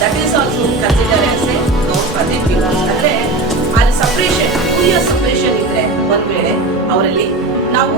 That is also consider as A non positive. ಅಂದರೆ ಅಲ್ಲಿ separation, 2 years separation ಇದ್ದರೆ ಒಂದು ವೇಳೆ ಅವರಲ್ಲಿ ನಾವು